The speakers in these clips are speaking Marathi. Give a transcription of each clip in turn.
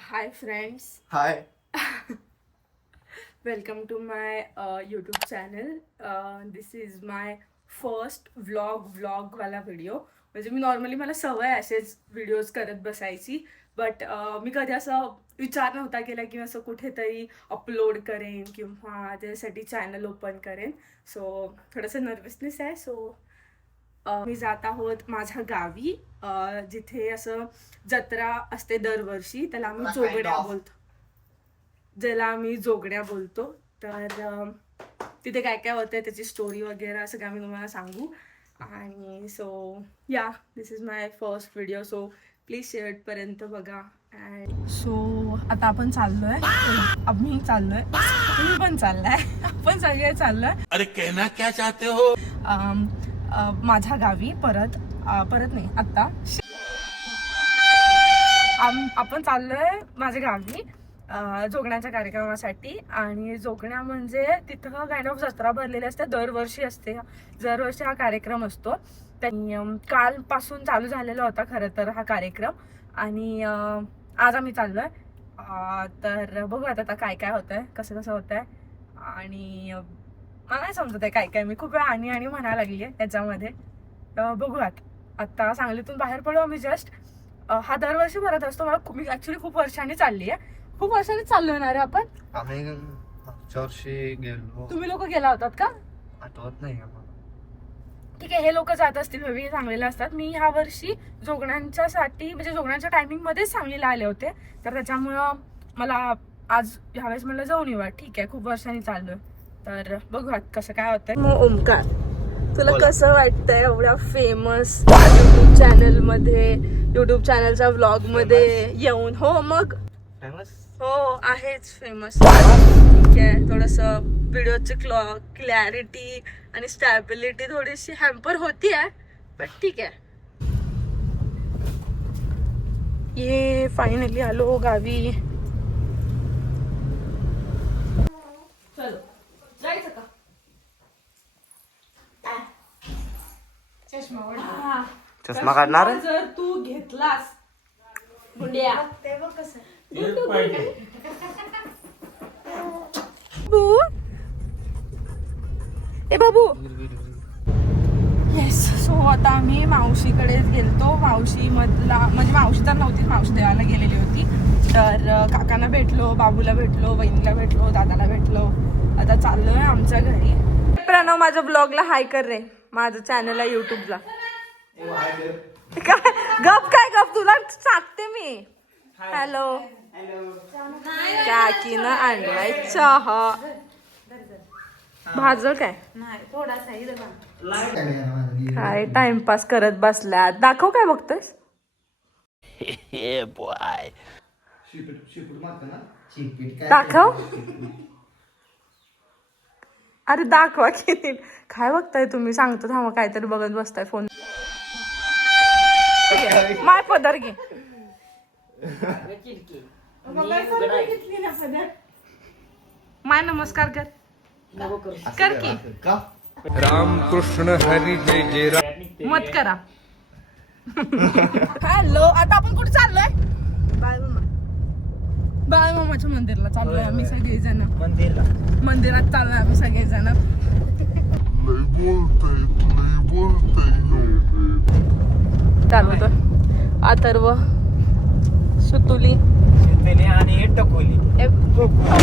High friends, hi, welcome to my YouTube channel. This is my first व्लॉगवाला व्हिडिओ. म्हणजे मी नॉर्मली मला सवय असेच व्हिडिओज करत बसायची, बट मी कधी असं विचार नव्हता केला की असं कुठेतरी अपलोड करेन किंवा त्याच्यासाठी चॅनल ओपन करेन. सो थोडंसं नर्वसनेस आहे. सो मी जात आहोत माझ्या गावी, जिथे असं जत्रा असते दरवर्षी. त्याला आम्ही जोगड्या बोलतो. तर तिथे काय काय होतंय त्याची स्टोरी वगैरे सगळं मी तुम्हाला सांगू. आणि so yeah, this is my first video, so please शेवटपर्यंत बघा. अँड सो आता आपण चाललोय, आम्ही चाललोय, तुम्ही पण चाललाय, आपण सगळे चाललोय. अरे कहना क्या चाहते हो? माझ्या गावी परत नाही, आता आपण चाललोय माझ्या गावी जोगण्याच्या कार्यक्रमासाठी. आणि जोगण्या म्हणजे तिथं काइंड ऑफ जत्रा भरलेली असते, दरवर्षी हा कार्यक्रम असतो. कालपासून चालू झालेला होता खरं तर हा कार्यक्रम. आणि आज आम्ही चाललोय. तर बघूयात आता काय काय होतंय, कसं होतंय. आणि मला नाही समजत आहे काय मी खूप वेळा आणि म्हणायला लागली आहे त्याच्यामध्ये. बघूयात. आता सांगलीतून बाहेर पडलो आम्ही जस्ट. हा दरवर्षी भरत असतो. मी ऍक्च्युली खूप वर्षांनी चालली आहे, खूप वर्षांनी चाललो येणार आहे आपण. आम्ही मागच्या वर्षी गेलो. तुम्ही लोक गेला होतात का? आठवत नाही आम्हाला. ठीक आहे, हे लोक जात असतील, मे सांगलीला असतात. मी ह्या वर्षी जोगण्यांच्यासाठी म्हणजे जोगण्यांच्या टायमिंग मध्येच सांगलीला आले होते. तर त्याच्यामुळं मला आज ह्यावेळेस म्हणलं जाऊन येऊ. ठीक आहे, खूप वर्षांनी चाललोय. तर बघूयात कसं काय होतंय. मग ओमकार, तुला कसं वाटतंय एवढ्या फेमस युट्यूब चॅनलच्या व्लॉग मध्ये येऊन? हो मग हो, आहेच फेमस. ठीक आहे, थोडस व्हिडिओची क्लॅरिटी आणि स्टॅबिलिटी थोडीशी हॅम्पर होती आहे, बट ठीक आहे. ये फायनली आलो गावी. चलो जायचं का? चष्मा काढणार? जर तू घेतलास गुंड्या बाबू. येस, सो आता आम्ही मावशीकडे गेलतो. मावशी तर नव्हती, मावशी देवाला गेलेली होती. तर काकांना भेटलो, बाबूला भेटलो, बहिणीला भेटलो, दादाला भेटलो. आता चाललोय आमच्या घरी. प्रणव, माझ्या ब्लॉगला हाय कर रे, माझं चॅनल आहे युट्यूबला. गप तुला सांगते मी. हॅलो, काकीनं आणलाय चहा. भाजल काय काय टाइमपास करत बसल्या. दाखव काय बघतोस. दाखव, अरे दाखवा की. काय बघताय तुम्ही? सांगतो थांबा, काहीतरी बघत बसताय फोन. माय पदर घे. माय नमस्कार कर की. रामकृष्ण हरी जय जय. मत करा. हॅलो, आता आपण कुठे चाललोय? बाळमामाच्या मंदिरला चाललोय आम्ही सगळेजण. मंदिरात चाललोय आम्ही सगळेजण. चालवतो अथर्व, सुतुली आणि टकोली,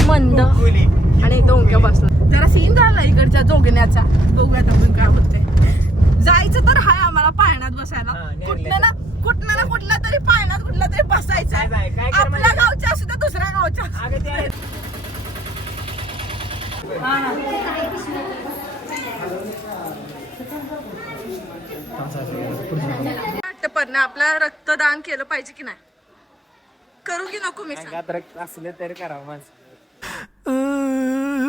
मंद आणि डोंक्या बसला. जरा सीन झाला इकडच्या जोगण्याचा. बघूयात आपण काय होतंय. जायचं तर हाय आम्हाला पाळण्यात बसायला. कुठलं ना कुठला तरी पाळण्यात कुठला तरी बसायचं. आपल्या गावच्या असू तर दुसऱ्या गावच्या. पण आपल्याला रक्तदान केलं पाहिजे की नाही? करू की नको? मी रक्त असले तरी करावं माणसं.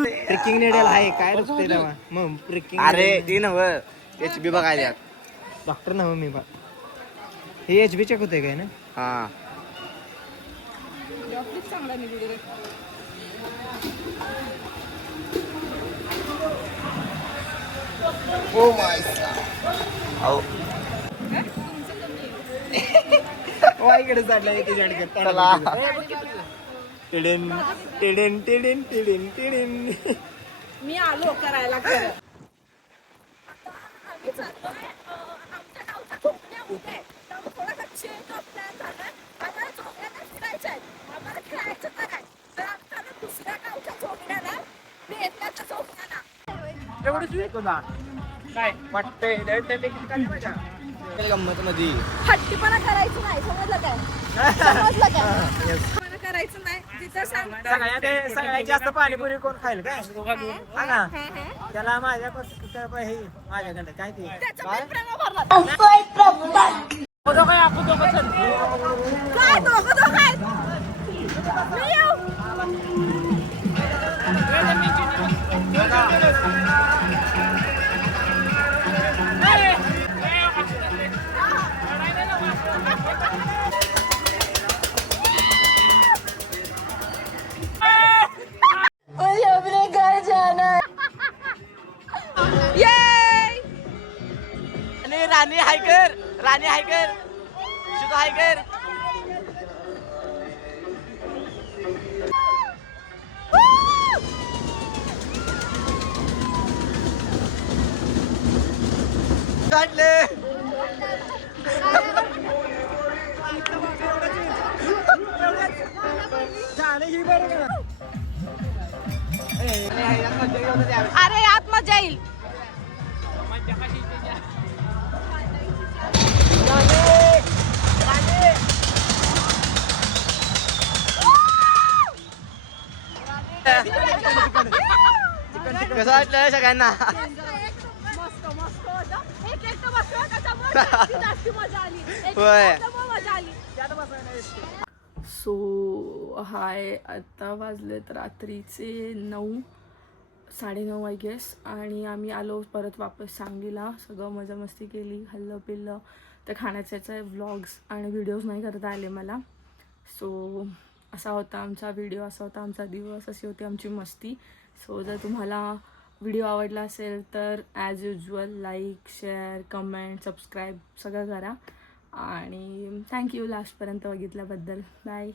ट्रेकिंग नेडेल आहे काय रस्ते तेव्हा मग ट्रेकिंग. अरे ती नव HB बघायला डॉक्टर नव मी बा. हे HB चेक होते काय ना? हा, चांगला निघू रे. ओ माय वाईकडे चालला टिडेन टिडेन टिडेन टिडेन टिडेन. मी आलो करायला खरं. काय वाटतंय गंमत मध्ये हट्टीपणा करायचं नाही, समजलं काय? समजलं काय? हट्टीपणा करायचं नाही जिथं सांगतात. सगळ्यात जास्त पाणीपुरी कोण खाईल काय हा ना त्याला माझ्याकडे काय ते त्याच्यामध्ये प्रेम भरला. काय दोघं आहेत? मी येऊ? मुझे अपने घर जाना है. Yay! आणि राणी हायकर शुद्ध हायकर काढले. अरे यात मजा येईल. कसं वाटलं सगळ्यांना मस्त मस्त होतं. एक बसलो त्याच्यामुळे जास्ती मजा आली. होय. मजा आली. सो हाय, आता वाजलेत रात्रीचे 9-9:30 आय गेस. आणि आम्ही आलो परत वापस सांगलीला. सगळं मजा मस्ती केली, खाल्लं पिल्लं. तर खाण्याचे व्लॉग्स आणि व्हिडिओज नाही करता आले मला. सो असा होता आमचा व्हिडिओ, असा होता आमचा दिवस, अशी होती आमची मस्ती. सो जर तुम्हाला व्हिडिओ आवडला असेल तर as usual like, share, comment, subscribe सगळं करा. आणि थँक्यू लास्टपर्यंत बघितल्याबद्दल. बाय.